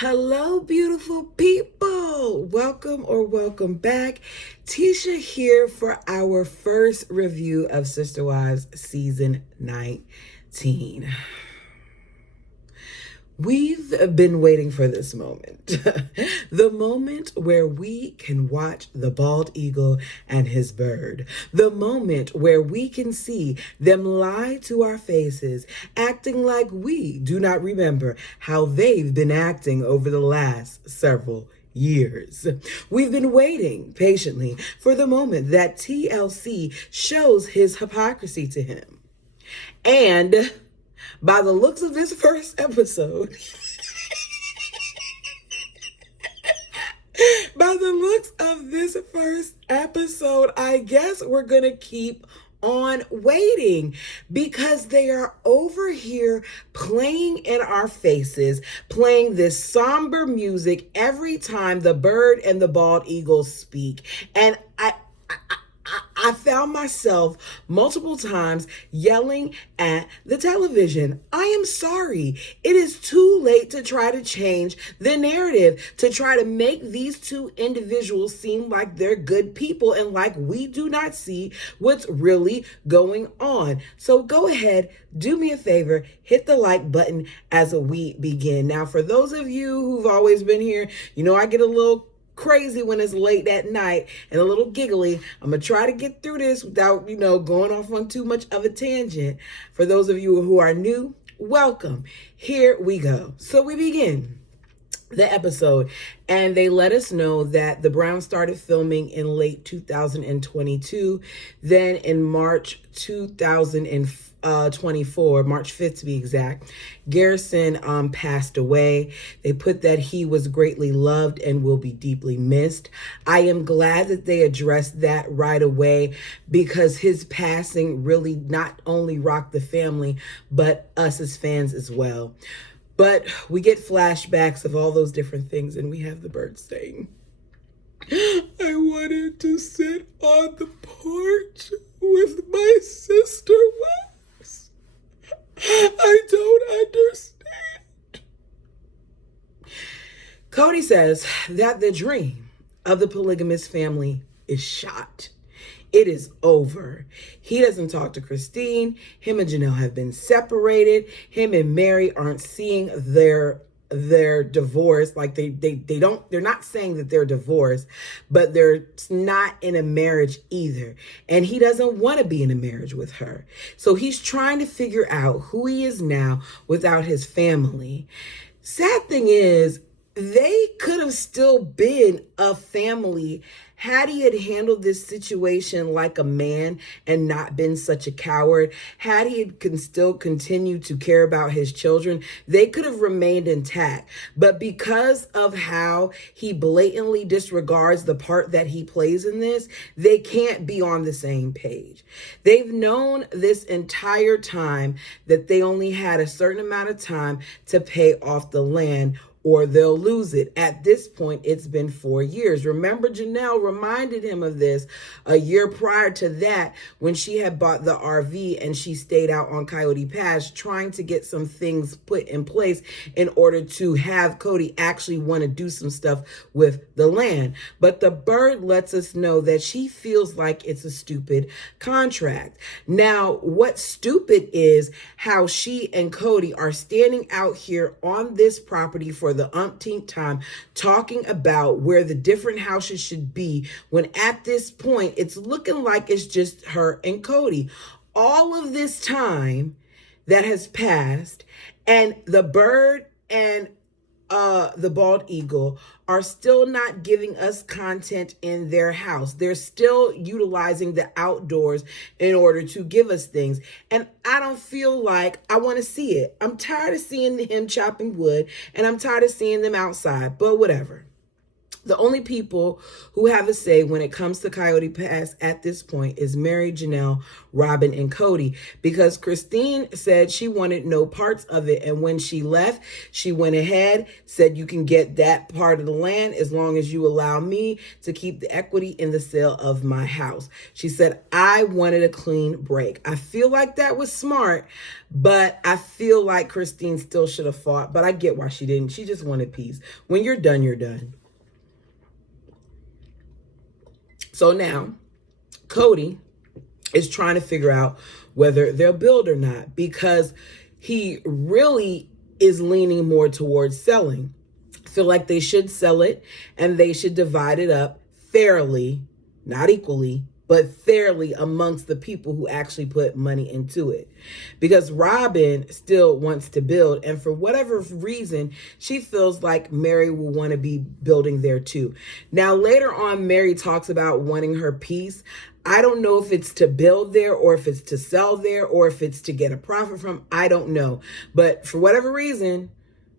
Hello, beautiful people. Welcome or welcome back. Tisha here for our first review of Sister Wives Season 19. We've been waiting for this moment. The moment where we can watch the bald eagle and his bird. The moment where we can see them lie to our faces, acting like we do not remember how they've been acting over the last several years. We've been waiting patiently for the moment that TLC shows his hypocrisy to him. And by the looks of this first episode, I guess we're going to keep on waiting because they are over here playing in our faces, playing this somber music every time the bird and the bald eagle speak. And I found myself multiple times yelling at the television. I am sorry. It is too late to try to change the narrative, to try to make these two individuals seem like they're good people and like we do not see what's really going on. So go ahead, do me a favor, hit the like button as we begin. Now, for those of you who've always been here, you know I get a little crazy when it's late at night and a little giggly. I'm gonna try to get through this without, going off on too much of a tangent. For those of you who are new, welcome. Here we go. So we begin the episode, and they let us know that the Browns started filming in late 2022. Then in March 2024, March 5th to be exact, Garrison passed away. They put that he was greatly loved and will be deeply missed. I am glad that they addressed that right away because his passing really not only rocked the family, but us as fans as well. But we get flashbacks of all those different things, and we have the bird saying, I wanted to sit on the porch with my sister wives. I don't understand. Cody says that the dream of the polygamous family is shot. It is over. He doesn't talk to Christine. Him and Janelle have been separated. Him and Meri aren't seeing their divorce. Like they're not saying that they're divorced, but they're not in a marriage either. And he doesn't want to be in a marriage with her. So he's trying to figure out who he is now without his family. Sad thing is, they could have still been a family had he had handled this situation like a man and not been such a coward. Had he can still continue to care about his children, they could have remained intact. But because of how he blatantly disregards the part that he plays in this, they can't be on the same page. They've known this entire time that they only had a certain amount of time to pay off the land, or they'll lose it. At this point, it's been 4 years. Remember, Janelle reminded him of this a year prior to that when she had bought the RV and she stayed out on Coyote Pass trying to get some things put in place in order to have Cody actually want to do some stuff with the land. But the bird lets us know that she feels like it's a stupid contract. Now, what's stupid is how she and Cody are standing out here on this property for the umpteenth time talking about where the different houses should be, when at this point it's looking like it's just her and Cody. All of this time that has passed, and the bird and the bald eagle are still not giving us content in their house. They're still utilizing the outdoors in order to give us things. And I don't feel like I want to see it. I'm tired of seeing him chopping wood, and I'm tired of seeing them outside, but whatever. The only people who have a say when it comes to Coyote Pass at this point is Meri, Janelle, Robin, and Cody, because Christine said she wanted no parts of it. And when she left, she went ahead, said, you can get that part of the land as long as you allow me to keep the equity in the sale of my house. She said, I wanted a clean break. I feel like that was smart, but I feel like Christine still should have fought, but I get why she didn't. She just wanted peace. When you're done, you're done. So now, Cody is trying to figure out whether they'll build or not, because he really is leaning more towards selling. I feel like they should sell it and they should divide it up fairly, not equally, but fairly amongst the people who actually put money into it. Because Robin still wants to build, and for whatever reason, she feels like Meri will want to be building there too. Now, later on, Meri talks about wanting her piece. I don't know if it's to build there or if it's to sell there or if it's to get a profit from. I don't know. But for whatever reason,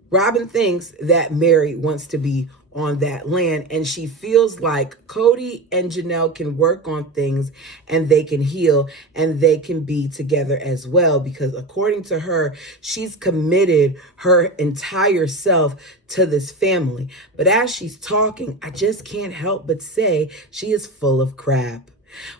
Robin thinks that Meri wants to be on that land, and she feels like Cody and Janelle can work on things and they can heal and they can be together as well, because according to her, she's committed her entire self to this family. But as she's talking, I just can't help but say she is full of crap.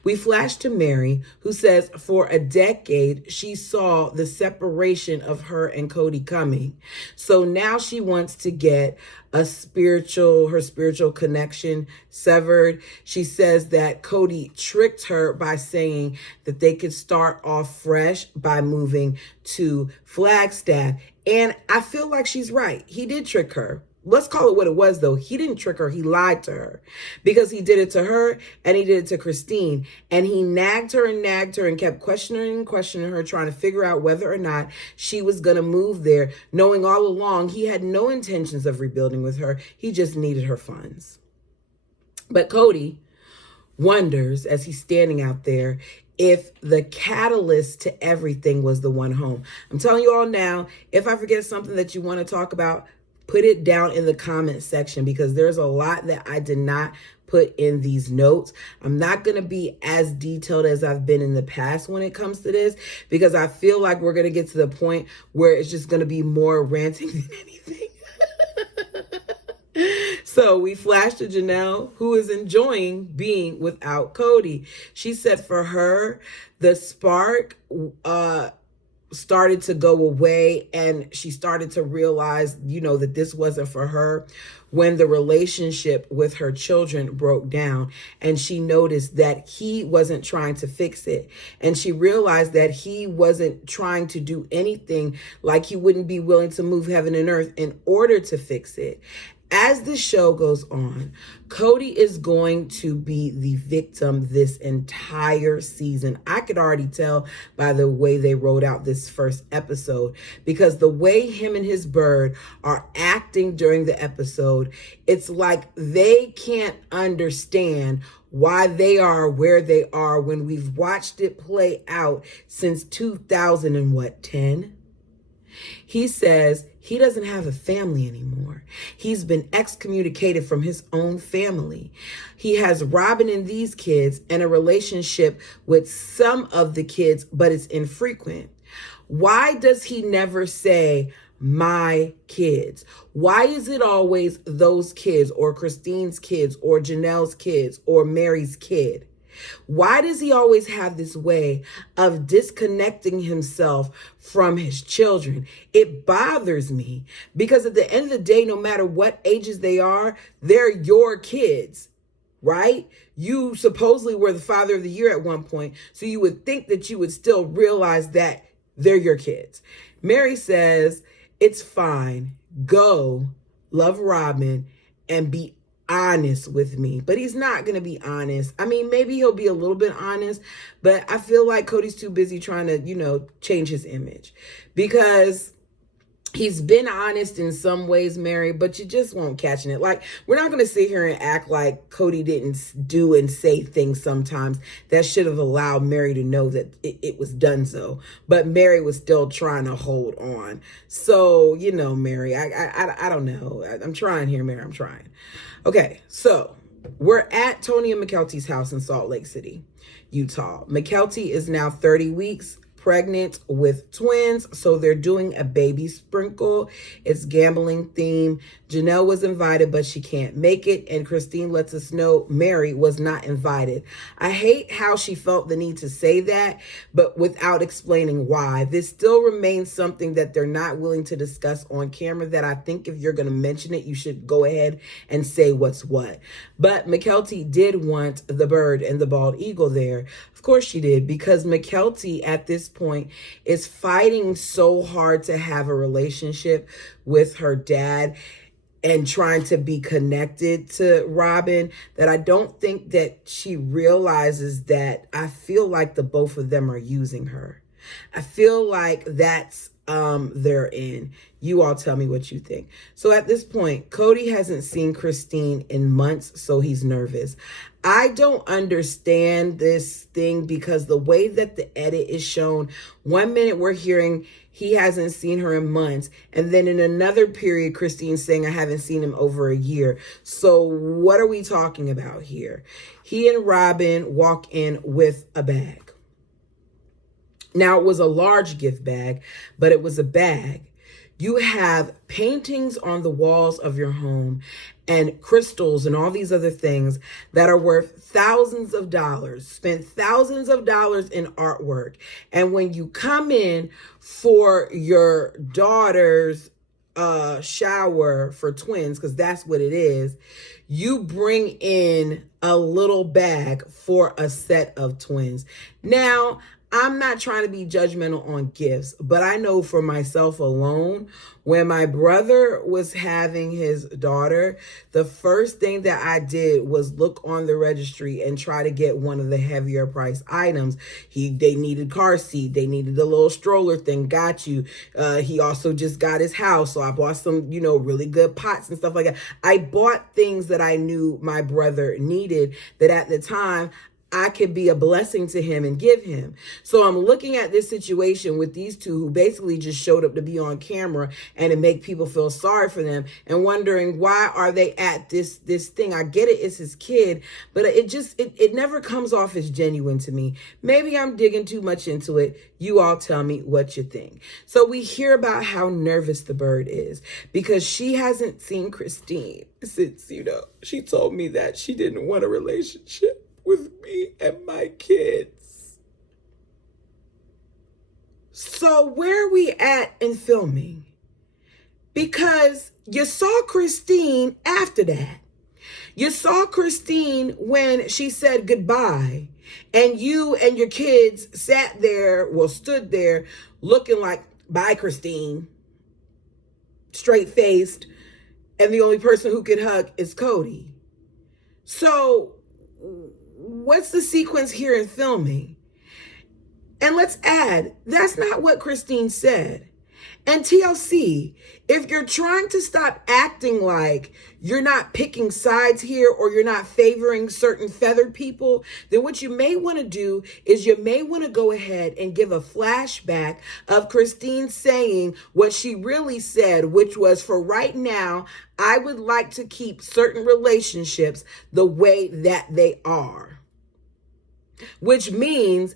We flash to Meri, who says for a decade she saw the separation of her and Cody coming. So now she wants to get her spiritual connection severed. She says that Cody tricked her by saying that they could start off fresh by moving to Flagstaff. And I feel like she's right. He did trick her. Let's call it what it was, though. He didn't trick her. He lied to her, because he did it to her and he did it to Christine. And he nagged her and kept questioning her, trying to figure out whether or not she was going to move there, knowing all along he had no intentions of rebuilding with her. He just needed her funds. But Cody wonders, as he's standing out there, if the catalyst to everything was the one home. I'm telling you all now, if I forget something that you want to talk about, put it down in the comment section, because there's a lot that I did not put in these notes. I'm not going to be as detailed as I've been in the past when it comes to this, because I feel like we're going to get to the point where it's just going to be more ranting than anything. So we flash to Janelle, who is enjoying being without Cody. She said for her, the spark started to go away, and she started to realize, that this wasn't for her when the relationship with her children broke down, and she noticed that he wasn't trying to fix it. And she realized that he wasn't trying to do anything, like he wouldn't be willing to move heaven and earth in order to fix it. As the show goes on, Cody is going to be the victim this entire season. I could already tell by the way they wrote out this first episode, because the way him and his bird are acting during the episode, it's like they can't understand why they are where they are when we've watched it play out since 2010. He says he doesn't have a family anymore. He's been excommunicated from his own family. He has Robin and these kids and a relationship with some of the kids, but it's infrequent. Why does he never say, my kids? Why is it always those kids, or Christine's kids, or Janelle's kids, or Meri's kid? Why does he always have this way of disconnecting himself from his children? It bothers me, because at the end of the day, no matter what ages they are, they're your kids, right? You supposedly were the father of the year at one point, so you would think that you would still realize that they're your kids. Meri says, it's fine. Go love Robin and be honest with me. But he's not going to be honest. I mean, maybe he'll be a little bit honest, but I feel like Cody's too busy trying to, change his image, because He's been honest in some ways, Meri, but you just won't catching it. Like, we're not going to sit here and act like Kody didn't do and say things sometimes that should have allowed Meri to know that it was done so. But Meri was still trying to hold on. So, you know, Meri, I don't know. I'm trying here, Meri. I'm trying. Okay, so we're at Tony and Mykelti's house in Salt Lake City, Utah. Mykelti is now 30 weeks pregnant with twins, so they're doing a baby sprinkle. It's gambling theme. Janelle was invited, but she can't make it, and Christine lets us know Meri was not invited. I hate how she felt the need to say that, but without explaining why. This still remains something that they're not willing to discuss on camera, that I think if you're going to mention it, you should go ahead and say what's what. But Mykelti did want the bird and the bald eagle there. Of course she did, because Mykelti at this point is fighting so hard to have a relationship with her dad and trying to be connected to Robin, that I don't think that she realizes that I feel like the both of them are using her. I feel like that's they're in. You all tell me what you think. So at this point, Kody hasn't seen Christine in months, so he's nervous. I don't understand this thing, because the way that the edit is shown, 1 minute we're hearing he hasn't seen her in months, and then in another period, Christine's saying I haven't seen him over a year. So what are we talking about here? He and Robin walk in with a bag. Now, it was a large gift bag, but it was a bag. You have paintings on the walls of your home and crystals and all these other things that are worth thousands of dollars, spent thousands of dollars in artwork. And when you come in for your daughter's shower for twins, because that's what it is, you bring in a little bag for a set of twins. Now, I'm not trying to be judgmental on gifts, but I know for myself alone, when my brother was having his daughter, the first thing that I did was look on the registry and try to get one of the heavier price items. They needed car seat. They needed a little stroller thing. Got you. He also just got his house. So I bought some, really good pots and stuff like that. I bought things that I knew my brother needed, that at the time I could be a blessing to him and give him. So I'm looking at this situation with these two who basically just showed up to be on camera and to make people feel sorry for them, and wondering why are they at this thing. I get it, it's his kid, but it never comes off as genuine to me. Maybe I'm digging too much into it. You all tell me what you think. So we hear about how nervous the bird is because she hasn't seen Christine since, she told me that she didn't want a relationship with me and my kids. So where are we at in filming? Because you saw Christine after that. You saw Christine when she said goodbye, and you and your kids stood there looking like, bye, Christine, straight-faced, and the only person who could hug is Kody. So what's the sequence here in filming? And let's add, that's not what Christine said. And TLC, if you're trying to stop acting like you're not picking sides here or you're not favoring certain feathered people, then what you may want to do is you may want to go ahead and give a flashback of Christine saying what she really said, which was, for right now, I would like to keep certain relationships the way that they are. Which means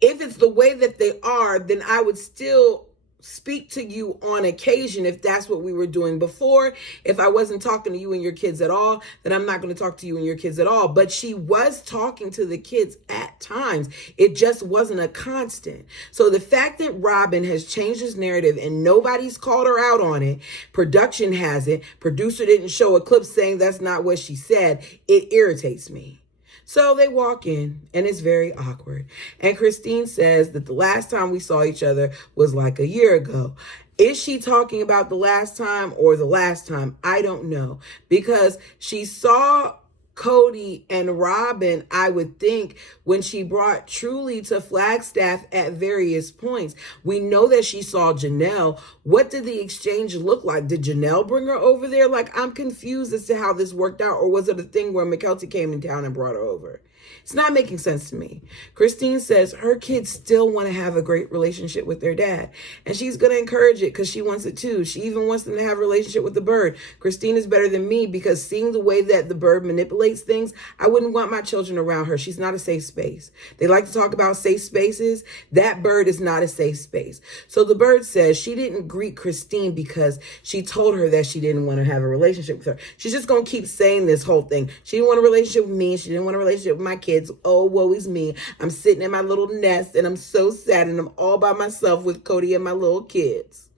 if it's the way that they are, then I would still speak to you on occasion if that's what we were doing before. If I wasn't talking to you and your kids at all, then I'm not going to talk to you and your kids at all. But she was talking to the kids at times. It just wasn't a constant. So the fact that Robin has changed his narrative and nobody's called her out on it, production hasn't, producer didn't show a clip saying that's not what she said, it irritates me. So they walk in and it's very awkward. And Christine says that the last time we saw each other was like a year ago. Is she talking about the last time or the last time? I don't know, because she saw Cody and Robin, I would think, when she brought Truly to Flagstaff at various points. We know that she saw Janelle. What did the exchange look like? Did Janelle bring her over there? Like, I'm confused as to how this worked out. Or was it a thing where Mykelti came in town and brought her over? It's not making sense to me. Christine says her kids still want to have a great relationship with their dad. And she's going to encourage it because she wants it too. She even wants them to have a relationship with the bird. Christine is better than me because seeing the way that the bird manipulates things, I wouldn't want my children around her. She's not a safe space. They like to talk about safe spaces. That bird is not a safe space. So the bird says she didn't greet Christine because she told her that she didn't want to have a relationship with her. She's just going to keep saying this whole thing. She didn't want a relationship with me. She didn't want a relationship with my kids. Oh, woe is me. I'm sitting in my little nest and I'm so sad and I'm all by myself with Cody and my little kids.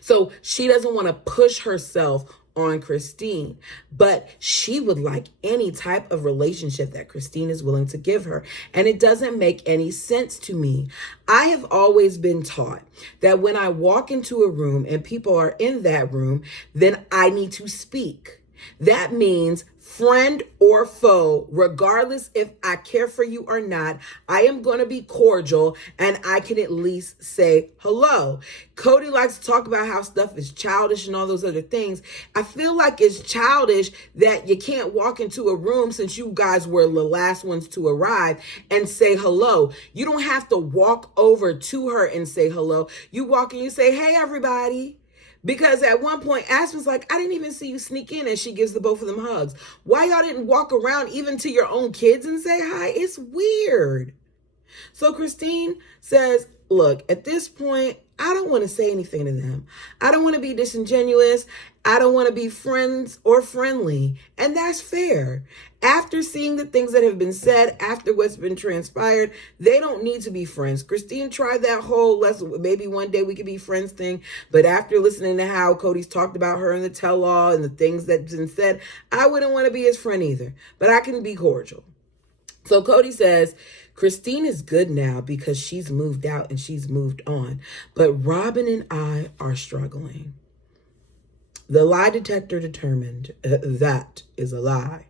So she doesn't want to push herself on Christine, but she would like any type of relationship that Christine is willing to give her. And it doesn't make any sense to me. I have always been taught that when I walk into a room and people are in that room, then I need to speak. That means friend or foe, regardless if I care for you or not, I am going to be cordial and I can at least say hello. Cody likes to talk about how stuff is childish and all those other things. I feel like it's childish that you can't walk into a room, since you guys were the last ones to arrive, and say hello. You don't have to walk over to her and say hello. You walk and you say, hey, everybody. Because at one point, Aspen's like, I didn't even see you sneak in, and she gives the both of them hugs. Why y'all didn't walk around even to your own kids and say hi? It's weird. So Christine says, look, at this point, I don't want to say anything to them. I don't want to be disingenuous. I don't want to be friends or friendly. And that's fair. After seeing the things that have been said, after what's been transpired, they don't need to be friends. Christine tried that whole maybe one day we could be friends thing. But after listening to how Cody's talked about her in the tell-all and the things that's been said, I wouldn't want to be his friend either. But I can be cordial. So Cody says, Christine is good now because she's moved out and she's moved on. But Robin and I are struggling. The lie detector determined that is a lie.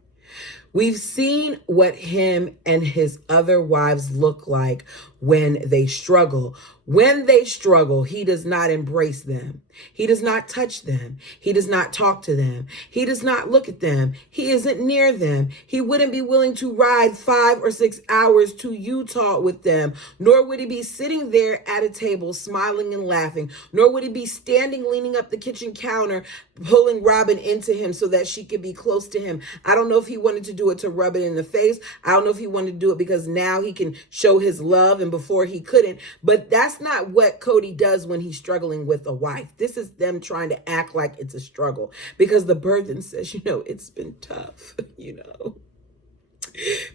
We've seen what him and his other wives look like when they struggle. When they struggle, he does not embrace them. He does not touch them. He does not talk to them. He does not look at them. He isn't near them. He wouldn't be willing to ride 5 or 6 hours to Utah with them, nor would he be sitting there at a table smiling and laughing, nor would he be standing leaning up the kitchen counter pulling Robin into him so that she could be close to him. I don't know if he wanted to do it to rub it in the face. I don't know if he wanted to do it because now he can show his love and before he couldn't, but that's not what Cody does when he's struggling with a wife. This is them trying to act like it's a struggle because the bird then says, it's been tough,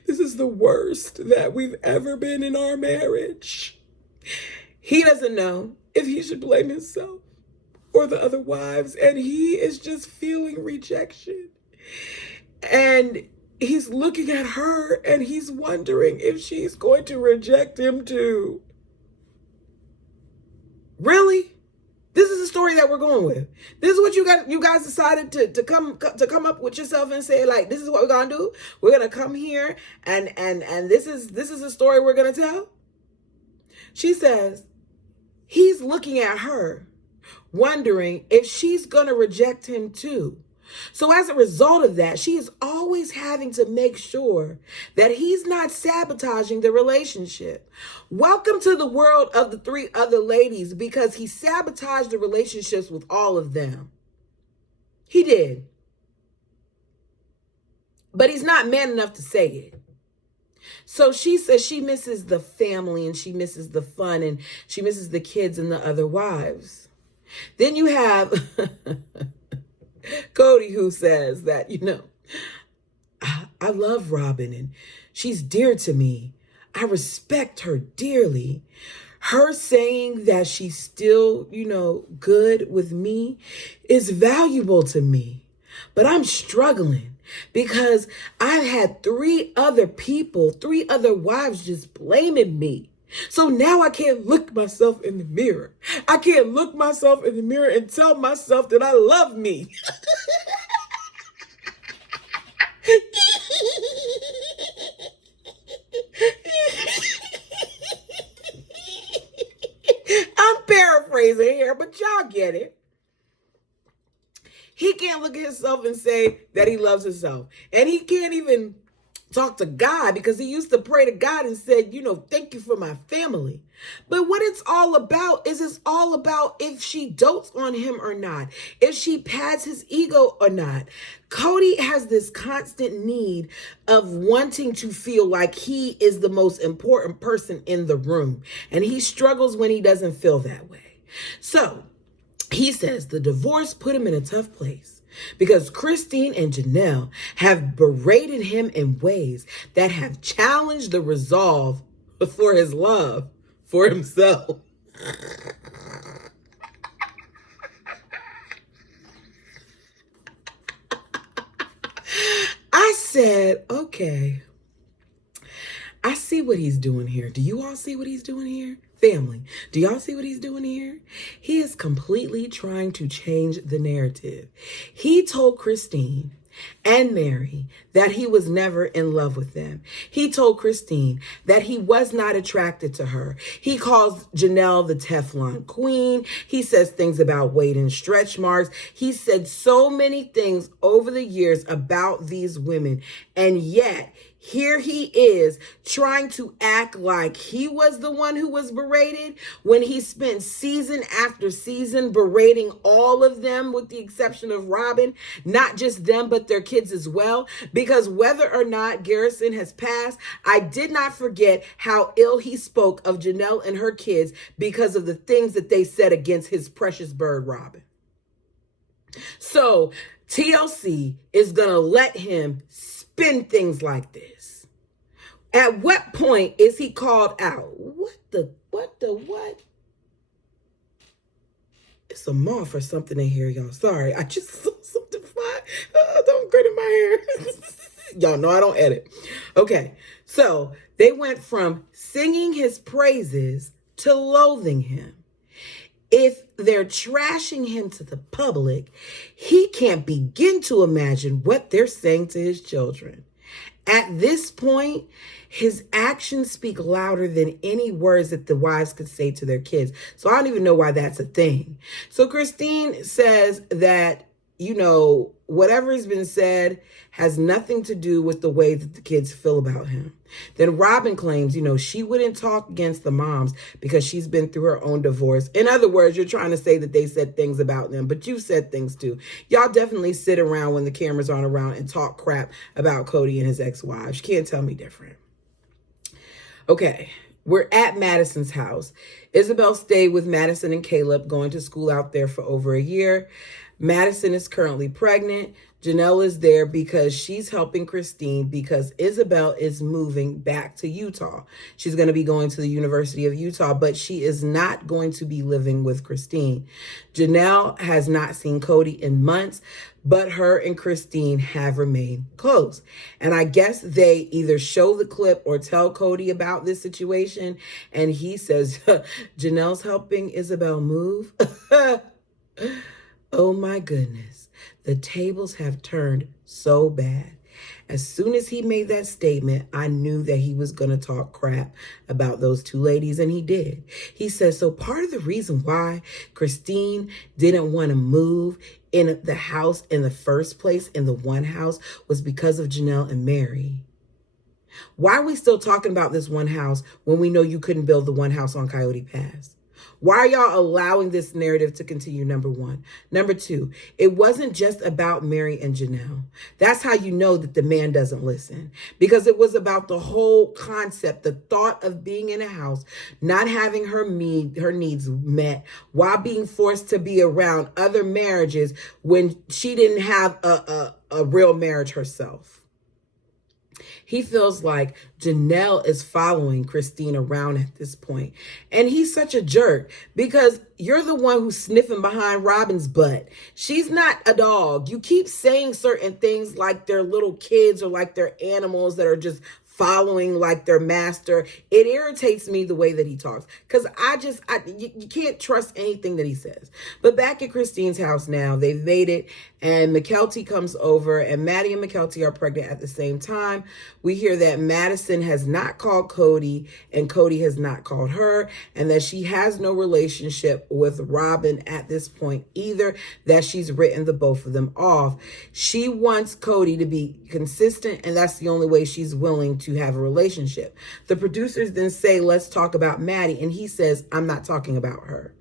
This is the worst that we've ever been in our marriage. He doesn't know if he should blame himself or the other wives, and he is just feeling rejection. And he's looking at her and he's wondering if she's going to reject him too. Really? This is the story that we're going with. This is what you guys decided to come up with yourself and say, like, this is what we're gonna do. We're gonna come here and this is the story we're gonna tell. She says he's looking at her, wondering if she's gonna reject him too. So as a result of that, she is always having to make sure that he's not sabotaging the relationship. Welcome to the world of the 3 other ladies, because he sabotaged the relationships with all of them. He did. But he's not man enough to say it. So she says she misses the family and she misses the fun and she misses the kids and the other wives. Then you have Cody, who says that, I love Robin and she's dear to me. I respect her dearly. Her saying that she's still, good with me is valuable to me. But I'm struggling because I've had 3 other people, 3 other wives just blaming me. So now I can't look myself in the mirror. I can't look myself in the mirror and tell myself that I love me. there, but y'all get it. He can't look at himself and say that he loves himself. And he can't even talk to God, because he used to pray to God and said, thank you for my family. But what it's all about is it's all about if she dotes on him or not, if she pads his ego or not. Cody has this constant need of wanting to feel like he is the most important person in the room, and he struggles when he doesn't feel that way. So he says the divorce put him in a tough place, because Christine and Janelle have berated him in ways that have challenged the resolve for his love for himself. I said, okay, I see what he's doing here. Do you all see what he's doing here? Family, do y'all see what he's doing here? He is completely trying to change the narrative. He told Christine and Meri that he was never in love with them. He told Christine that he was not attracted to her. He calls Janelle the Teflon Queen. He says things about weight and stretch marks. He said so many things over the years about these women, and yet here he is trying to act like he was the one who was berated when he spent season after season berating all of them, with the exception of Robin, not just them, but their kids as well. Because whether or not Garrison has passed, I did not forget how ill he spoke of Janelle and her kids because of the things that they said against his precious bird, Robin. So TLC is going to let him spin things like this. At what point is he called out? What? It's a moth or something in here, y'all. Sorry, I just saw something fly. Oh, don't grit in my hair. Y'all know I don't edit. Okay, so they went from singing his praises to loathing him. If they're trashing him to the public, he can't begin to imagine what they're saying to his children. At this point, his actions speak louder than any words that the wives could say to their kids. So I don't even know why that's a thing. So Christine says that, whatever has been said has nothing to do with the way that the kids feel about him. Then Robin claims, she wouldn't talk against the moms because she's been through her own divorce. In other words, you're trying to say that they said things about them, but you said things too. Y'all definitely sit around when the cameras aren't around and talk crap about Cody and his ex-wives. You can't tell me different. Okay, we're at Madison's house. Isabel stayed with Madison and Caleb, going to school out there for over a year. Madison is currently pregnant. Janelle is there because she's helping Christine because Isabel is moving back to Utah. She's going to be going to the University of Utah, but she is not going to be living with Christine. Janelle has not seen Cody in months, but her and Christine have remained close. And I guess they either show the clip or tell Cody about this situation. And he says, Janelle's helping Isabel move. Oh my goodness. The tables have turned so bad. As soon as he made that statement, I knew that he was going to talk crap about those two ladies, and he did. He says, so part of the reason why Christine didn't want to move in the house in the first place, in the one house, was because of Janelle and Meri. Why are we still talking about this one house when we know you couldn't build the one house on Coyote Pass? Why are y'all allowing this narrative to continue, number one? Number two, it wasn't just about Meri and Janelle. That's how you know that the man doesn't listen. Because it was about the whole concept, the thought of being in a house, not having her needs met, while being forced to be around other marriages when she didn't have a real marriage herself. He feels like Janelle is following Christine around at this point. And he's such a jerk because you're the one who's sniffing behind Robin's butt. She's not a dog. You keep saying certain things like they're little kids or like they're animals that are just following like their master. It irritates me the way that he talks, because you can't trust anything that he says. But back at Christine's house now, they've made it, and Mykelti comes over, and Maddie and Mykelti are pregnant at the same time. We hear that Madison has not called Cody, and Cody has not called her, and that she has no relationship with Robin at this point either, that she's written the both of them off. She wants Cody to be consistent, and that's the only way she's willing to have a relationship. The producers then say, let's talk about Maddie, and he says, I'm not talking about her.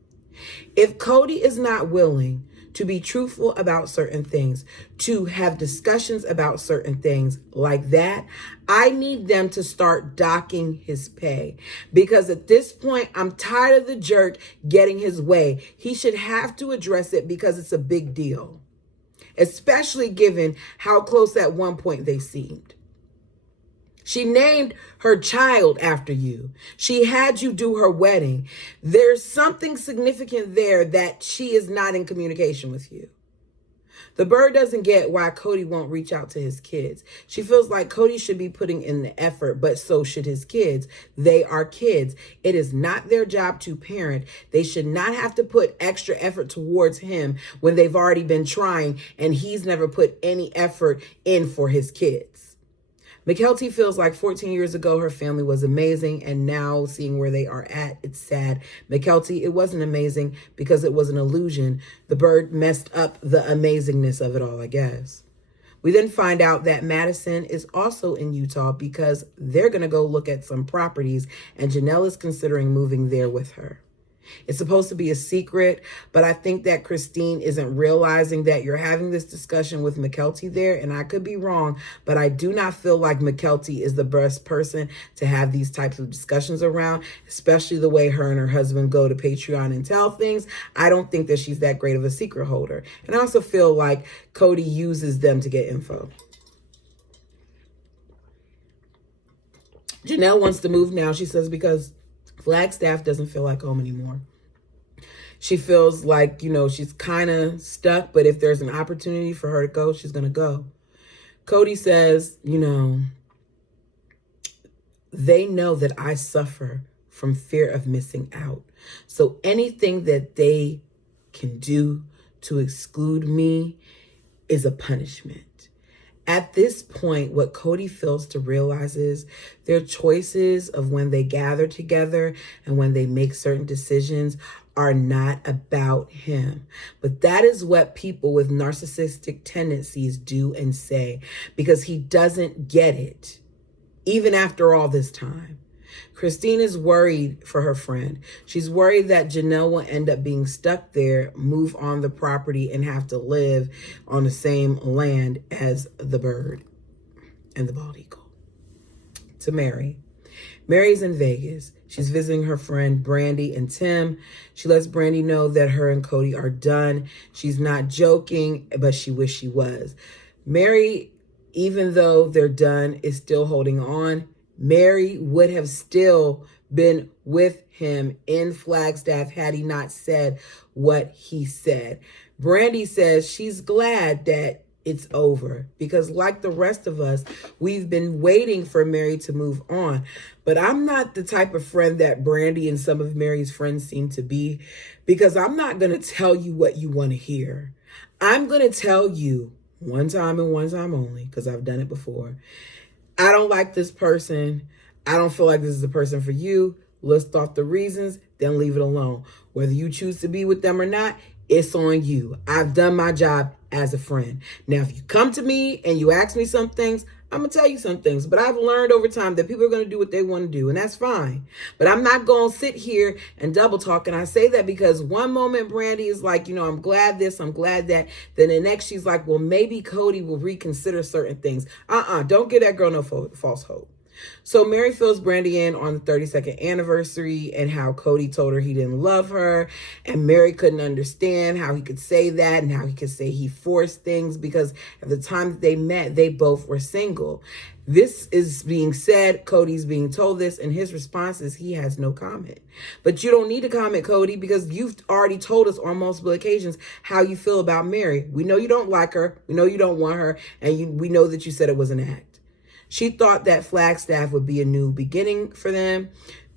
If Cody is not willing to be truthful about certain things, to have discussions about certain things like that, I need them to start docking his pay. Because at this point, I'm tired of the jerk getting his way. He should have to address it, because it's a big deal, especially given how close at one point they seemed. She named her child after you. She had you do her wedding. There's something significant there that she is not in communication with you. The bird doesn't get why Cody won't reach out to his kids. She feels like Cody should be putting in the effort, but so should his kids. They are kids. It is not their job to parent. They should not have to put extra effort towards him when they've already been trying and he's never put any effort in for his kids. Mykelti feels like 14 years ago, her family was amazing, and now seeing where they are at, it's sad. Mykelti, it wasn't amazing because it was an illusion. The bird messed up the amazingness of it all, I guess. We then find out that Madison is also in Utah because they're going to go look at some properties, and Janelle is considering moving there with her. It's supposed to be a secret, but I think that Christine isn't realizing that you're having this discussion with Mykelti there, and I could be wrong, but I do not feel like Mykelti is the best person to have these types of discussions around, especially the way her and her husband go to Patreon and tell things. I don't think that she's that great of a secret holder. And I also feel like Cody uses them to get info. Janelle wants to move now, she says, because Flagstaff doesn't feel like home anymore. She feels like, she's kind of stuck, but if there's an opportunity for her to go, she's going to go. Cody says, they know that I suffer from fear of missing out. So anything that they can do to exclude me is a punishment. At this point, what Cody fails to realize is their choices of when they gather together and when they make certain decisions are not about him. But that is what people with narcissistic tendencies do and say, because he doesn't get it, even after all this time. Christine is worried for her friend. She's worried that Janelle will end up being stuck there, move on the property, and have to live on the same land as the bird and the bald eagle. To Meri. Meri's in Vegas. She's visiting her friend Brandy and Tim. She lets Brandy know that her and Cody are done. She's not joking, but she wishes she was. Meri, even though they're done, is still holding on. Meri would have still been with him in Flagstaff had he not said what he said. Brandy says she's glad that it's over because, like the rest of us, we've been waiting for Meri to move on. But I'm not the type of friend that Brandy and some of Meri's friends seem to be, because I'm not going to tell you what you want to hear. I'm going to tell you one time and one time only, because I've done it before. I don't like this person. I don't feel like this is the person for you. List off the reasons, then leave it alone. Whether you choose to be with them or not, it's on you. I've done my job as a friend. Now, if you come to me and you ask me some things, I'm going to tell you some things. But I've learned over time that people are going to do what they want to do, and that's fine. But I'm not going to sit here and double talk. And I say that because one moment Brandy is like, I'm glad this, I'm glad that. Then the next she's like, well, maybe Cody will reconsider certain things. Don't give that girl no false hope. So Meri fills Brandy in on the 32nd anniversary and how Cody told her he didn't love her, and Meri couldn't understand how he could say that and how he could say he forced things, because at the time that they met, they both were single. This is being said, Cody's being told this, and his response is he has no comment. But you don't need to comment, Cody, because you've already told us on multiple occasions how you feel about Meri. We know you don't like her, we know you don't want her, and we know that you said it was an act. She thought that Flagstaff would be a new beginning for them.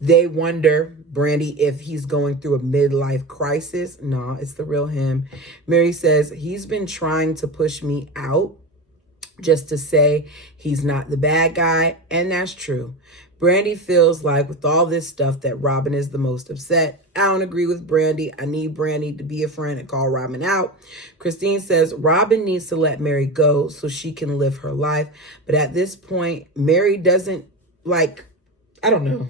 They wonder, Brandy, if he's going through a midlife crisis. No, it's the real him. Meri says, he's been trying to push me out just to say he's not the bad guy. And that's true. Brandy feels like with all this stuff that Robin is the most upset. I don't agree with Brandy. I need Brandy to be a friend and call Robin out. Christine says Robin needs to let Meri go so she can live her life. But at this point, Meri doesn't like, I don't know.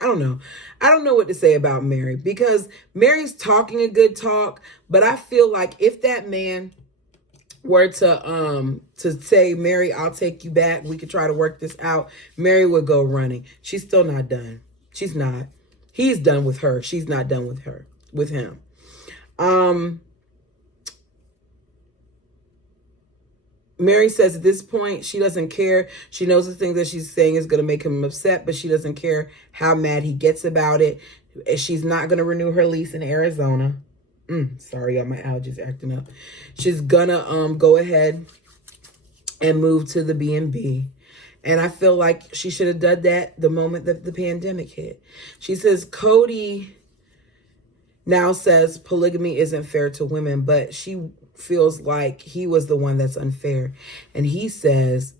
I don't know what to say about Meri, because Meri's talking a good talk, but I feel like if that man were to say, Meri, I'll take you back, we could try to work this out, Meri would go running. She's still not done. She's not. He's done with her. She's not done with him. Meri says at this point, she doesn't care. She knows the thing that she's saying is going to make him upset, but she doesn't care how mad he gets about it. She's not going to renew her lease in Arizona. Sorry, y'all, my allergies acting up. She's gonna go ahead and move to the B&B. And I feel like she should have done that the moment that the pandemic hit. She says Kody now says polygamy isn't fair to women, but she feels like he was the one that's unfair. And he says,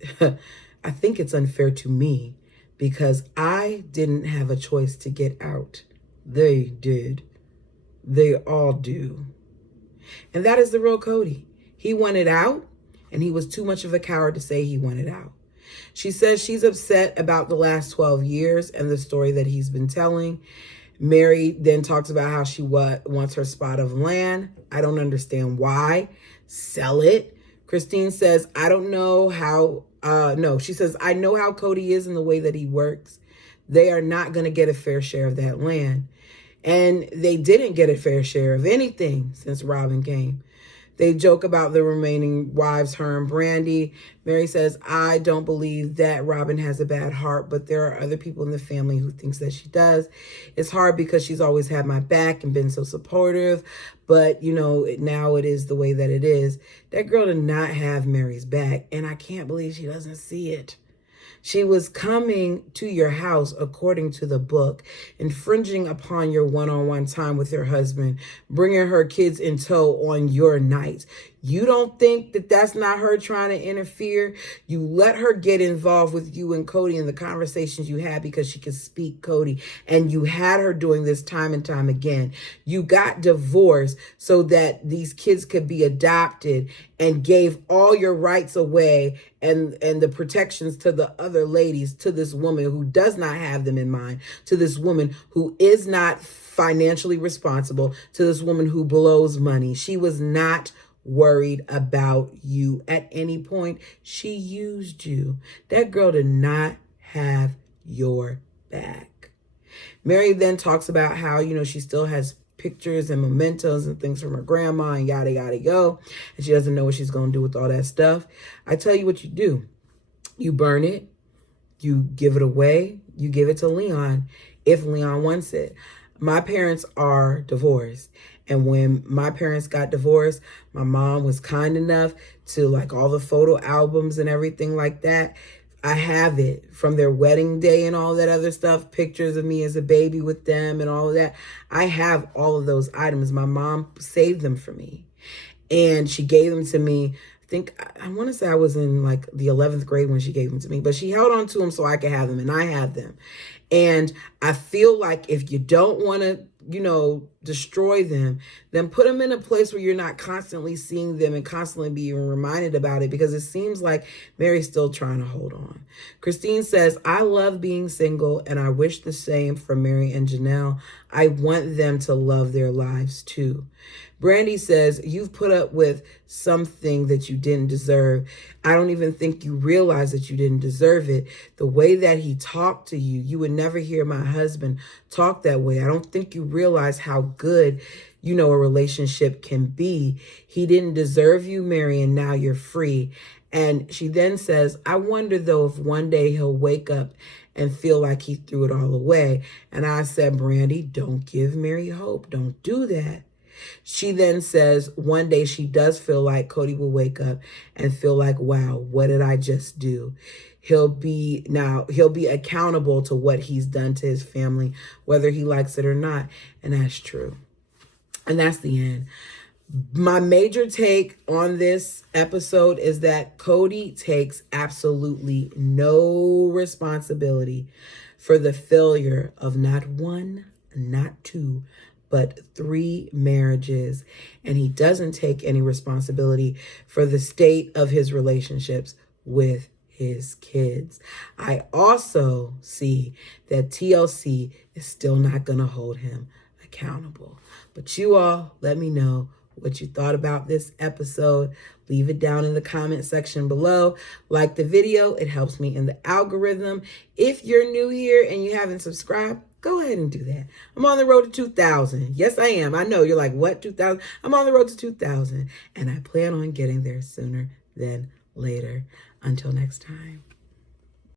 I think it's unfair to me because I didn't have a choice to get out. They did. They all do. And that is the real Kody. He wanted out, and he was too much of a coward to say he wanted out. She says she's upset about the last 12 years and the story that he's been telling. Meri then talks about how she wants her spot of land. I don't understand why. Sell it. Christine says, I don't know how, she says, I know how Kody is and the way that he works. They are not going to get a fair share of that land. And they didn't get a fair share of anything since Robin came. They joke about the remaining wives, her and Brandy. Meri says, I don't believe that Robin has a bad heart, but there are other people in the family who thinks that she does. It's hard because she's always had my back and been so supportive. But, now it is the way that it is. That girl did not have Meri's back, and I can't believe she doesn't see it. She was coming to your house according to the book, infringing upon your one-on-one time with your husband, bringing her kids in tow on your nights. You don't think that that's not her trying to interfere? You let her get involved with you and Kody in the conversations you had because she could speak Kody. And you had her doing this time and time again. You got divorced so that these kids could be adopted and gave all your rights away and the protections to the other ladies, to this woman who does not have them in mind, to this woman who is not financially responsible, to this woman who blows money. She was not worried about you at any point. She used you. That girl did not have your back. Meri then talks about how, she still has pictures and mementos and things from her grandma and yada, yada, yo. And she doesn't know what she's going to do with all that stuff. I tell you what you do. You burn it. You give it away. You give it to Leon if Leon wants it. My parents are divorced. And when my parents got divorced, my mom was kind enough to like all the photo albums and everything like that. I have it from their wedding day and all that other stuff, pictures of me as a baby with them and all of that. I have all of those items. My mom saved them for me and she gave them to me. I want to say I was in like the 11th grade when she gave them to me, but she held on to them so I could have them and I have them. And I feel like if you don't want to, destroy them, then put them in a place where you're not constantly seeing them and constantly being reminded about it, because it seems like Meri's still trying to hold on. Christine says, I love being single and I wish the same for Meri and Janelle. I want them to love their lives too. Brandy says, you've put up with something that you didn't deserve. I don't even think you realize that you didn't deserve it. The way that he talked to you, you would never hear my husband talk that way. I don't think you realize how good, a relationship can be. He didn't deserve you, Meri, and now you're free. And she then says, I wonder though if one day he'll wake up and feel like he threw it all away. And I said, Brandy, don't give Meri hope. Don't do that. She then says one day she does feel like Kody will wake up and feel like, wow, what did I just do? He'll be accountable to what he's done to his family, whether he likes it or not. And that's true. And that's the end. My major take on this episode is that Kody takes absolutely no responsibility for the failure of not one, not two, but 3 marriages. And he doesn't take any responsibility for the state of his relationships with his kids. I also see that TLC is still not going to hold him accountable. But you all, let me know what you thought about this episode. Leave it down in the comment section below. Like the video. It helps me in the algorithm. If you're new here and you haven't subscribed, go ahead and do that. I'm on the road to 2,000. Yes, I am. I know you're like, what, 2,000? I'm on the road to 2,000. And I plan on getting there sooner than later. Until next time.